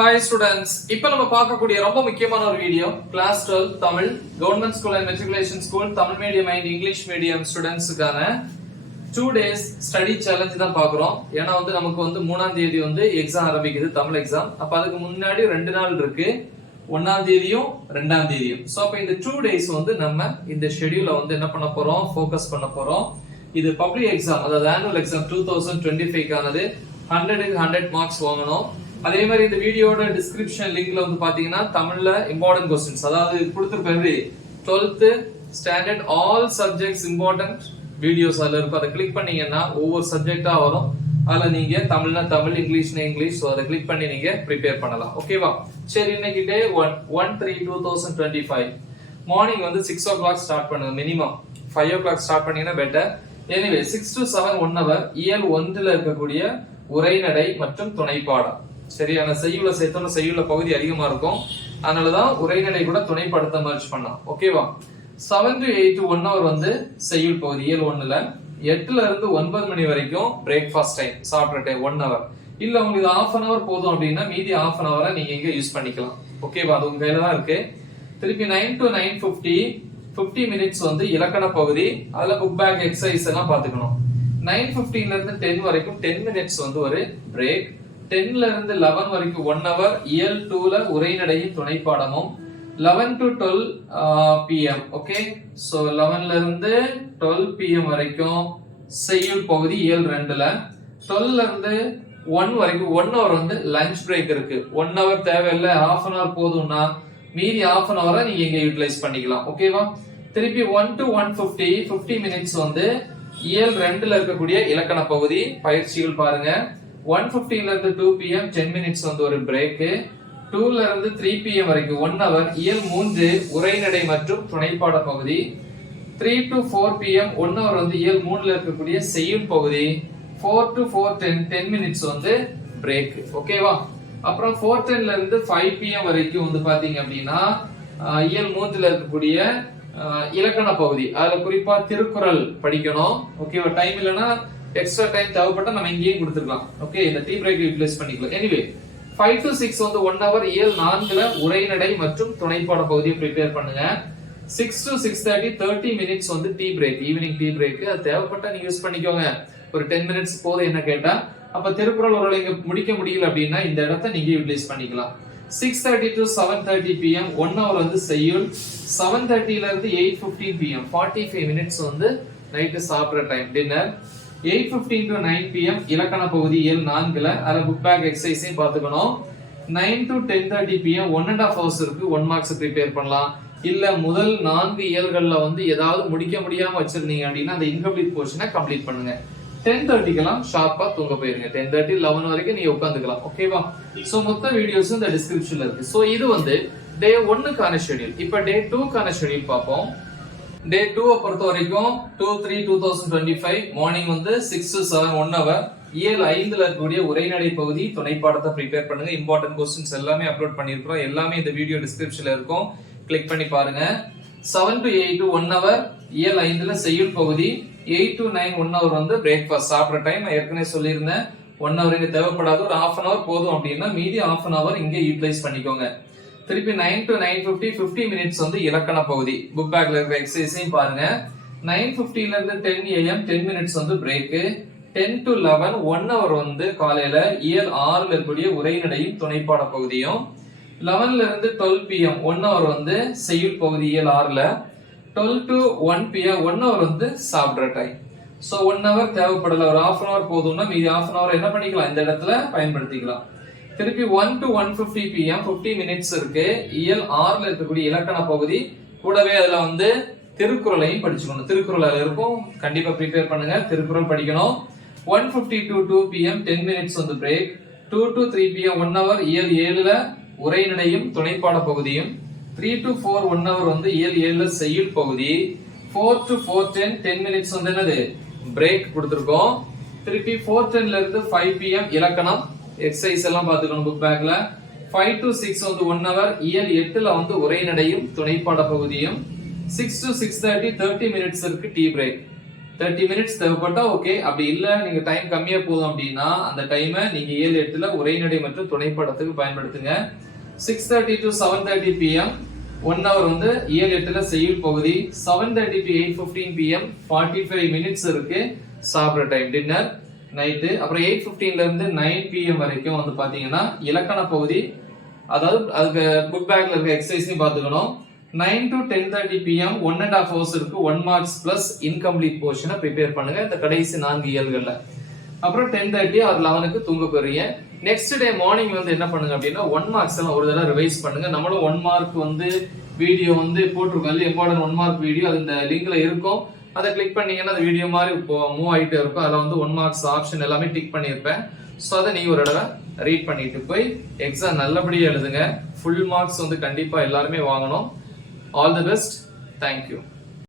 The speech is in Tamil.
Hi students, இப்போ நம்ம பார்க்கக்கூடிய ரொம்ப முக்கியமான ஒரு video class 12 Tamil government school and matriculation school Tamil medium and English medium ஸ்டூடெண்ட்ஸ்க்கான 2 days ஸ்டடி சேலஞ்ச் தான் பார்க்குறோம். ஏன்னா நமக்கு 3ஆம் தேதி எக்ஸாம் ஆரம்பிக்குது தமிழ் எக்ஸாம். அப்ப அதுக்கு முன்னாடி 2 நாள் இருக்கு, 1ஆம் தேதியும் 2ஆம் தேதியும். சோ அப்ப இந்த 2 days நம்ம இந்த ஷெட்யூல என்ன பண்ண போறோம், ஃபோக்கஸ் பண்ண போறோம். இது பப்ளிக் எக்ஸாம், அதாவது ஆனுவல் எக்ஸாம் 2025 கானது. 100க்கு 100 மார்க்ஸ் வாங்கணும். அதே மாதிரி இந்த வீடியோட டிஸ்கிரிப்ஷன் லிங்க்ல பாத்தீங்கன்னா தமிழ்ல இம்பார்ட்டன்ட் क्वेश्चंस, அதாவது கொடுத்திருப்பது 12th standard all subjects important videos அதுல இருக்கும். அதை கிளிக் பண்ணீங்கன்னா ஒவ்வொரு சப்ஜெக்ட்டா வரும். அதுல நீங்க தமிழ்னா தமிழ், இங்கிலீஷ்னா இங்கிலீஷ், சோ அதை கிளிக் பண்ணி நீங்க ப்ரிப்பேர் பண்ணலாம். ஓகேவா? சரி, இன்னைக்கு டே 1/3/2025 மார்னிங் 6 o'clock ஸ்டார்ட் பண்ணுங்க. மினிமம் 5 o'clock ஸ்டார்ட் பண்ணீங்கன்னா பெட்டர். எனிவே 6 to 7 1 hour இயல் 1ல இருக்கக்கூடிய உரைநடை மற்றும் துணைப்பாடம். சரியான செய்யுள சேர்த்தோம்னா செய்யுள பகுதி அதிகமா இருக்கும். அதனாலதான் உரைநடை கூட துணைப்படத்தை மர்ஜ் பண்ணோம். ஓகேவா? 7 to 8 1 hour செய்யுள் பகுதி இயல் 1ல. 8ல இருந்து 9 மணி வரைக்கும் பிரேக்ஃபாஸ்ட் டைம், சாப்பிட்ற டைம் 1 hour. இல்ல உங்களுக்கு 1/2 hour போதும் அப்படின்னா மீதி 1/2 hour நீங்க இங்க யூஸ் பண்ணிக்கலாம். ஓகேவா? அது உங்க கையில தான் இருக்கு. திருப்பி 9 to 9:50 50 minutes இலக்கண பகுதி. அதுல புக் பேக் எக்ஸசைஸ் எல்லாம் பாத்துக்கணும். 9:15ல இருந்து 10 வரைக்கும் 10 minutes ஒரு பிரேக். 10ல இருந்து 11 வரைக்கும் 1 hour இயல் 2ல உரைநடையும் துணைப்பாடமும். 11 to 12 pm. ஓகே, சோ 11ல இருந்து 12 pm வரைக்கும் செய்யுள் பகுதி இயல் 2ல. 12ல இருந்து 1 வரைக்கும் 1 hour லஞ்ச் பிரேக் இருக்கு. 1 hour தேவையில்லை, 1/2 hour போதும்னா மீதி 1/2 hour நீங்க இங்க யூட்டிலைஸ் பண்ணிக்கலாம். ஓகேவா? திருப்பி 1 to 1:50 50 minutes இயல் 2ல இருக்கக்கூடிய இலக்கண பகுதி பயிற்சிகள் பாருங்க. 1:15ல இருந்து 2 pm 10 minutes ஒரு பிரேக். 2ல இருந்து 3 pm வரைக்கும் 1 hour இயல் 3 உரைநடை மற்றும் துணைப்பாட பகுதி. 3 to 4 pm 1 hour இயல் 3ல இருக்கக்கூடிய செய்யுள் பகுதி. 4 to 4:10 10 minutes பிரேக். ஓகேவா? அப்புறம் 4:10ல இருந்து 5 pm வரைக்கும் பாத்தீங்க அப்படின்னா இயல் 3ல இருக்கக்கூடிய இலக்கண பகுதி. அதுல குறிப்பா திருக்குறள் படிக்கணும். ஓகேவா? டைம் இல்லனா எக்ஸ்ட்ரா டைம் தேவைப்பட்டா நம்ம இங்கேயே கொடுத்துக்கலாம். ஓகே, இந்த டீ பிரேக் யூட்டிலைஸ் பண்ணிக்கலாம். எனிவே 5 to 6 1 hour இயல் 4ல உரைநடை மற்றும் துணைப்பாட பகுதியை ப்ரிப்பேர் பண்ணுங்க. 6 to 6:30 30 minutes tea break, evening tea break. அது தேவைப்பட்டா நீங்க யூஸ் பண்ணிக்கோங்க. ஒரு 10 minutes போதும் என்ன கேட்டா. அப்ப திருக்குறள் ஒரு இங்க முடிக்க முடியல அப்படின்னா இந்த இடத்தை நீங்க யூட்டிலைஸ் பண்ணிக்கலாம். 6:30 to 7:30 pm 1 hour செய்யுள். 7:30ல இருந்து 8:15 pm 45 minutes நைட் சாப்பிடுற டைம், டின்னர். 8:15 to 9 pm இலக்கண பகுதி இயல் 4ல. அத புக் பேக் எக்ஸசைஸையும் பாத்துக்கணும். 9 to 10:30 pm 1.5 hours இருக்கு. 1 marks ப்ரிப்பேர் பண்ணலாம். இல்ல முதல் 4 இயல்கள்ல ஏதாவது முடிக்க முடியாம வச்சிருந்தீங்க அப்படின்னா அந்த இன்கம்ப்ளீட் போர்ஷனை கம்ப்ளீட் பண்ணுங்க. 10:30க்கெல்லாம் ஷார்ப்பா தூங்க போயிருங்க. 10:30 11 வரைக்கும் நீங்க உட்காந்துக்கலாம். ஓகேவா? சோ மொத்த வீடியோஸ் இந்த டிஸ்கிரிப்ஷன்ல இருக்கு. சோ இது டே 1க்கான ஷெட்யூல். இப்ப டே 2க்கான ஷெட்யூல் பார்ப்போம். டே 2 பொறுத்த வரைக்கும் 2/3/2025 மார்னிங் 6 to 7 1 hour இயல் 5ல இருக்கக்கூடிய உரைநடை பகுதி துணைப்பாடத்தை ப்ரிப்பேர் பண்ணுங்க. இம்பார்ட்டன்ட் क्वेश्चंस எல்லாமே அப்லோட் பண்ணிருக்கோம். எல்லாமே இந்த வீடியோ டிஸ்கிரிப்ஷன்ல இருக்கும். கிளிக் பண்ணி பாருங்க. 7 to 8 1 hour இயல் 5ல செய்யுள் பகுதி. 8 to 9 1 hour பிரேக்ஃபாஸ்ட் சாப்பிடுற டைம். ஏற்கனவே சொல்லியிருந்தேன் 1 hour இங்க தேவைப்படாது, ஒரு 1/2 hour போதும் அப்படின்னா மீதி 1/2 hour இங்க யூட்டிலைஸ் பண்ணிக்கோங்க. திருப்பி 9 to 9:50 50 minutes இலக்கண பகுதி. புக் பேக்ல இருக்கிற எக்ஸசைஸையும் பாருங்க. 9:50ல இருந்து 10 am 10 minutes break. 10 to 11 1 hour காலையில இயல் 6ல இருக்கக்கூடிய உரைநடையும் துணைப்பாட பகுதியும். 11ல இருந்து 12 pm 1 hour செய்யுள் பகுதி இயல் 6ல. 12 to 1 pm 1 hour சாப்பிடுற டைம். சோ 1 hour தேவைப்படல, ஒரு 1/2 hour போதும்னா மீதி 1/2 hour என்ன பண்ணிக்கலாம், இந்த இடத்துல பயன்படுத்திக்கலாம். திருப்பி 1 to 1:50 pm 50 minutes இருக்கு. இயல் 6ல இருக்கக்கூடிய இலக்கண பகுதி. கூடவே அதுல திருக்குறளையும் படிச்சுக்கணும். திருக்குறள் அதுல இருக்கும், கண்டிப்பா ப்ரிப்பேர் பண்ணுங்க. திருக்குறள் படிக்கணும். 1:50 to 2 pm 10 minutes break. 2 to 3 pm 1 hour இயல் 7ல உரைநடையும் துணைப்பாட பகுதியும். 3 to 4 1 hour இயல் 7ல செய்யுள் பகுதி. 4 to 4:10 10 minutes என்னது பிரேக் கொடுத்திருக்கோம். திருப்பி 4:10ல இருந்து 5 pm இலக்கணம் எக்ஸசைஸ் எல்லாம் பாத்துக்கணும் புக் பேக்ல. 5 to 6 1 hour இயல் 8ல உரைநடையும் துணைப்பாட பகுதியும். 6 to 6:30 30 minutes இருக்கு டீ பிரேக். 30 மினிட்ஸ் தேவைப்பட்டா ஓகே, அப்படி இல்ல நீங்க டைம் கம்மியா போதும் அப்படின்னா அந்த டைமை நீங்க 7-8ல உரைநடை மற்றும் துணைப்படத்துக்கு பயன்படுத்துங்க. 6:30 to 7:30 PM 1 hour வந்து 7-8ல செய்யுள் பகுதி. 7:30 to 8:15 PM 45 மினிட்ஸ் இருக்கு சாப்பிட்ற டைம், டின்னர் நைட்டு. அப்புறம் 8:15ல இருந்து 9 PM வரைக்கும் வந்து பாத்தீங்கன்னா இலக்கண பகுதி, அதாவது அதுக்கு புக் பேக்ல இருக்க எக்ஸசைஸையும் பாத்துக்கணும். 9 to 10:30 PM 1.5 hours இருக்கு. 1 marks plus incomplete portion prepare பண்ணுங்க இந்த கடைசி 4 இயல்கள்ல. அப்புறம் 10:30 or 11க்கு தூங்க போறீங்க. நெக்ஸ்ட் டே மார்னிங் வந்து என்ன பண்ணுங்க அப்படின்னா 1 marks எல்லாம் ஒரு தடவை ரிவைஸ் பண்ணுங்க. நம்மளும் 1 mark வந்து வீடியோ வந்து போட்டிருக்கோம், இம்பார்ட்டன்ட் 1 mark வீடியோ, அது இந்த லிங்க்ல இருக்கும். அதை கிளிக் பண்ணீங்கன்னா அந்த வீடியோ மாதிரி மூவ் ஆயிட்டே இருக்கும். அதில் வந்து 1 marks ஆப்ஷன் எல்லாமே டிக் பண்ணியிருப்பேன். ஸோ அதை நீங்க ஒரு தடவை ரீட் பண்ணிட்டு போய் எக்ஸாம் நல்லபடியா எழுதுங்க. ஃபுல் மார்க்ஸ் வந்து கண்டிப்பா எல்லாருமே வாங்கணும். All the best. Thank you.